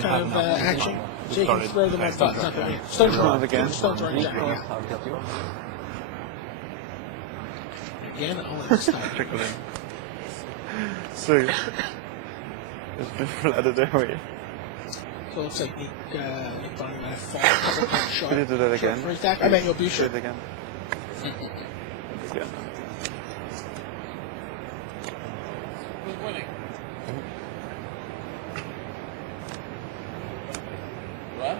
kind of action. So you can throw them at buttons up in here. Stone throw again. Stone throw, exactly. Again, only this time. Trickle in. So, it's been flooded away. So it looks like Nick Bonner might have fallen a couple times short. Can you do that again? For his back. Emmanuel Do Boucher. it again. Again. Who's winning? What?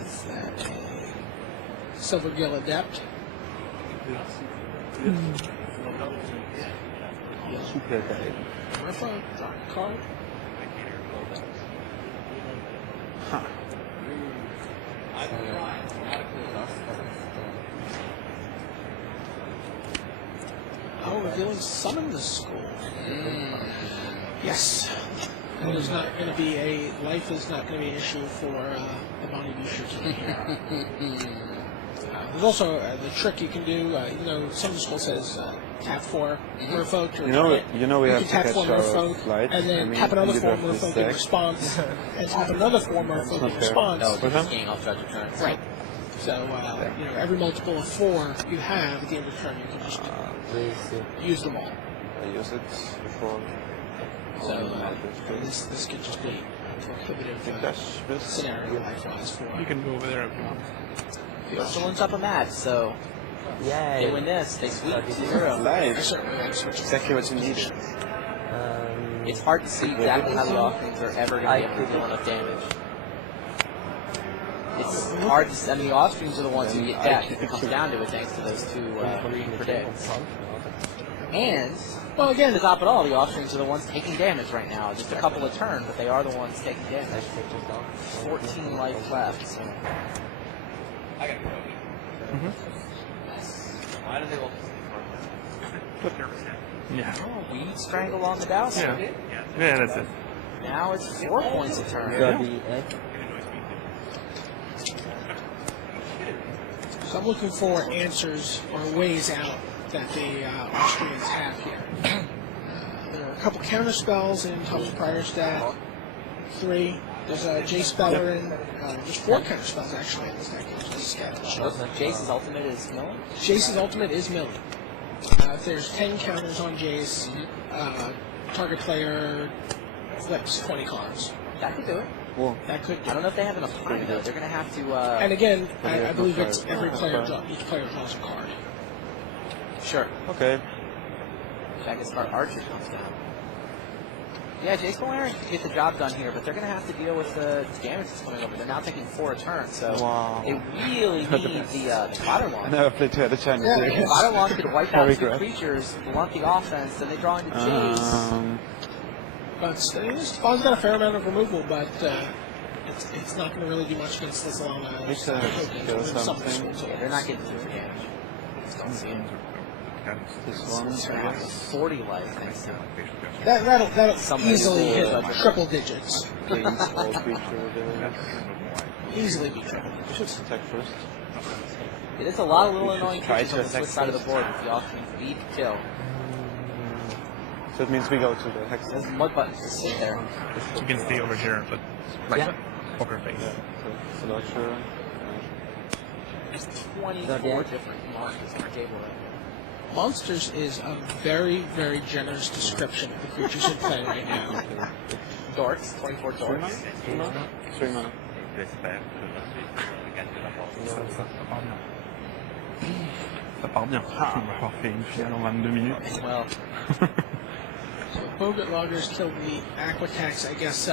Is that a Silver Gill Adept? Super dive. Rifa, drop a card. Huh. Oh, revealing summon the school. Yes. And there's not going to be life is not going to be an issue for the Bonnie Boucher team here. There's also the trick you can do, Summon the School says tap 4 Merfolk to return it. You know we have to tap catch 4 our Merfolk, flight. and then tap another 4 Merfolk in response, and tap another 4 Merfolk in response. No, it's just getting off judge turn. Right. So, every multiple of 4 you have at the end of the turn, you can just use them all. I use it before. So, this could just be a prohibitive scenario life-wise for You can go over there if you want. Still on top of match, so they win this, they sweep 2-0. Nice. Exactly what you needed. It's hard to see exactly how the offerings are ever going to be able to deal enough damage. It's hard to see. I mean, the offsprings are the ones who get death if it comes down to it, thanks to those two reading predicts. And, well, again, to top it all, the offsprings are the ones taking damage right now. Just a couple of turns, but they are the ones taking damage. 14 life left. So. I got Why do they look? Yeah. Oh, weed strangle on the douse. Yeah. Yeah, that's it. Now it's 4 points a turn. So I'm looking for answers or ways out that the Austrians have here. There are a couple counter spells in Tom's Prior stat. 3. There's a Jace Bellerin. There's 4 counter spells actually in this deck. Jace's ultimate is milling? Jace's ultimate is milling. If there's 10 counters on Jace, target player flips 20 cards. That could do it. Well, That could. I don't know if they have enough time though. They're going to have to. And again, I believe it's every player each player draws a card. Sure. okay. I guess our Archer comes down. Yeah, Jace Bellerin can get the job done here, but they're going to have to deal with the damage that's coming over. They're now taking 4 a turn, so they really need the fodder I launch. never played to the Chinese If fodder launch could wipe out 2 regret. creatures, blunt the offense, then they draw into Jace. But Spawn's got a fair amount of removal, but it's not going to really do much against this alone. It's something. Yeah, they're not getting 2 damage. Just don't see it. This one, I guess. 40 life thanks to That'll easily hit like triple digits. Please, all creature Easily be triple digits. attack first. It is a lot of little annoying Try creatures to on the attack Swiss side of the first. board with the offering beat kill. So it means we go to the Those Hex. mud buttons just sit there. You can stay over here, but like poker face. So Selector. There's 24 different monsters on the table right now. Monsters is a very, very generous description of the creatures in play right now. Dorks, 24 dorks. 3 mana. Ça part bien. On va avoir fait une finale en 22 minutes. Well, So Bogut Loggers killed the Aquatax. I guess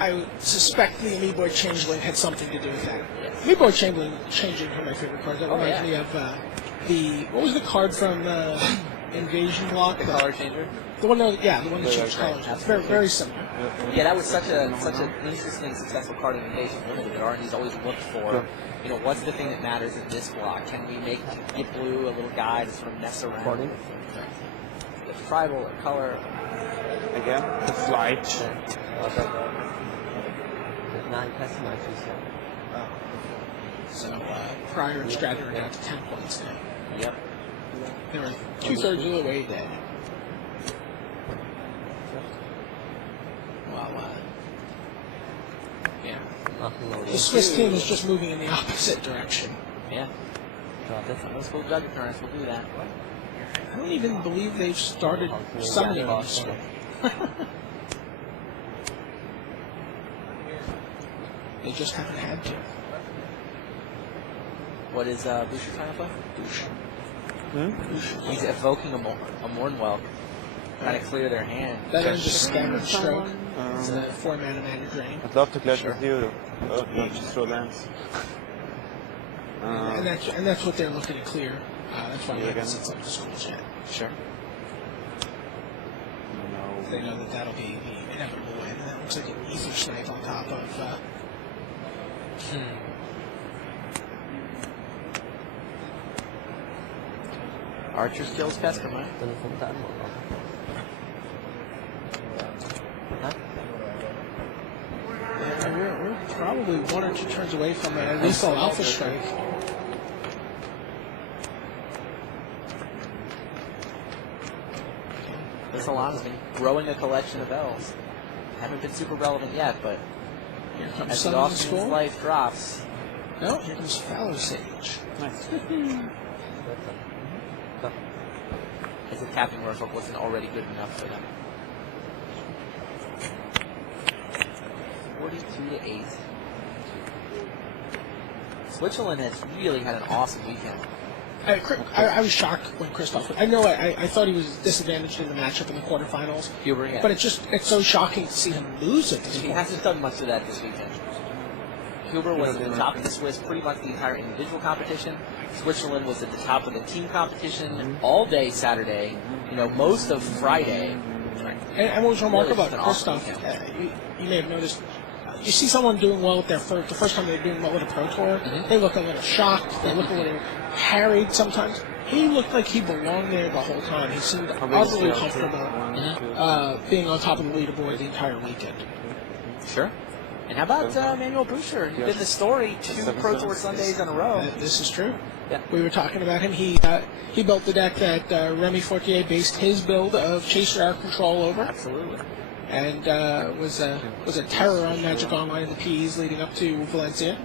I suspect the Amiiboy Changeling had something to do with that. Amiiboy Changeling changing one of my favorite cards. That reminds me of what was the card from Invasion Block? the color changer. The one that changed colors. It's very, very similar. Yeah, that was such an interesting, successful card in Invasion Limited. R&D's always looked for, what's the thing that matters in this block? Can we get blue a little guy to sort of mess around with the tribal or color? Again, the flight. So Prior and Stratton are down to 10 points now. Yep. They were 2/3 of the way dead. The Swiss team is just moving in the opposite direction. Yeah. Those little Juggernautes will do that. I don't even believe they've started summoning these school. They just haven't had to. What is Boucher trying to play? Hmm? He's evoking a Mornwell, trying to clear their hand. That is just standard stroke. It's a Um, 4-mana mana drain. I'd love to clash with you. Oh, no, just throw lands. And that's what they're looking to clear. That's why Yeah, they haven't again. set some schools yet. Sure. No. They know that that'll be the inevitable way. And that looks like an Ether Snipe on top of. Archer skills Peskerman. And we're probably 1 or 2 turns away from a lethal Alpha Strike. This Alana's been growing a collection of elves. Haven't been super relevant yet, but Here comes as the Summoning Austin's School. life drops, No, here comes Fallow Sage. Nice. as if Captain Merfolk wasn't already good enough for them. 42-8. Switzerland has really had an awesome weekend. I was shocked when Kristoff. I know I thought he was disadvantaged in the matchup in the quarterfinals, Huber, yeah. but it's so shocking to see him lose at this He point. hasn't done much of that this weekend. Huber was at the top of the Swiss pretty much the entire individual competition. Switzerland was at the top of the team competition all day Saturday, most of Friday. And what was remarkable Really about just an Kristoff, awesome you may have noticed, you see someone doing well with the first time they're doing well with a Pro Tour, they look a little shocked, they look a little harried sometimes. He looked like he belonged there the whole time. He seemed utterly comfortable being on top of the leaderboard the entire weekend. Sure. And how about Manuel Boucher? He's been the story 2 Pro Tour Sundays in a row. This is true. Yeah. We were talking about him. He built the deck that Remy Fortier based his build of Chaser Air Control over, Absolutely. and was a terror on Magic Online in the P's leading up to Valencia.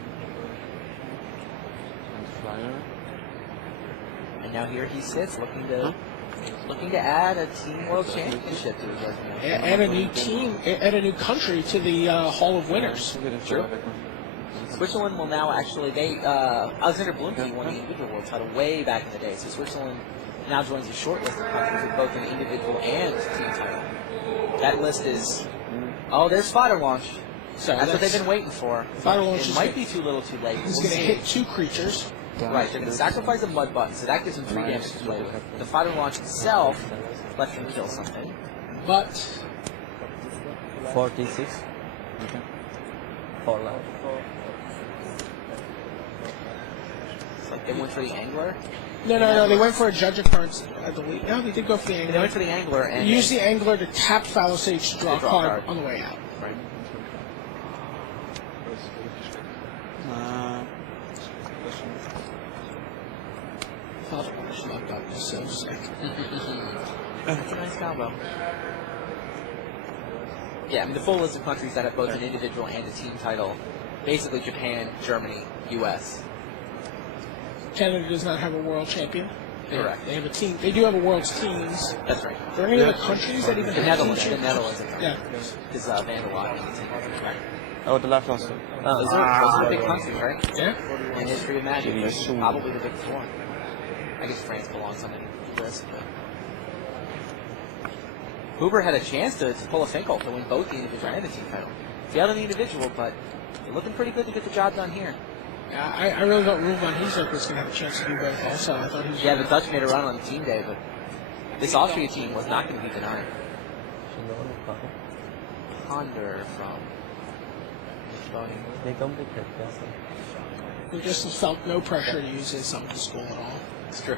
And now here he sits, looking to add a Team World Championship to his resume. And a new team, and a new country to the Hall of Winners. True. Switzerland will now actually, Alexander Blumke won the individual world title way back in the day, so Switzerland now joins a short list of countries with both an individual and team title. That list is, there's Fodder Launch. So That's what they've been waiting for. Fodder Launch It is might be too little too late. He's We'll going to see. hit 2 creatures. Right, they're going to sacrifice a Mud Button, so that gives him 3 damage to play with. The Fodder Launch itself lets him kill something. But 46. Okay. 4 life. It's like they went for the Angler. no, they went for a Judge Occurrence at the lead. No, they did go for the They Angler. went for the Angler and Use the Angler to tap Fallow Sage to draw a Draw a card card. on the way out. Right. Fodder Launch locked up is so sick. That's a nice combo. Yeah, I mean the full list of countries that have both an individual and a team title, basically Japan, Germany, U.S. Canada does not have a world champion. Correct. They have a team. They do have a world's teams. That's right. Are there any other countries that even The have Netherlands, team the champions? Netherlands Yeah. is Vandalot. Oh, the left also. Those are the big countries, right? Yeah. In history of Magic, probably the biggest one. I guess France belongs on the list, but Huber had a chance to pull a Finkel to win both the individual and the team title. Failed in the individual, but they're looking pretty good to get the job done here. I really thought Ruben van Heesdorp was going to have a chance to do both also. I thought he was Yeah, the Dutch made a run on the team day, but this Austria team was not going to be denied. Ponder from Estonia. They complicated. He just felt no pressure to use his summoning school at all. It's true.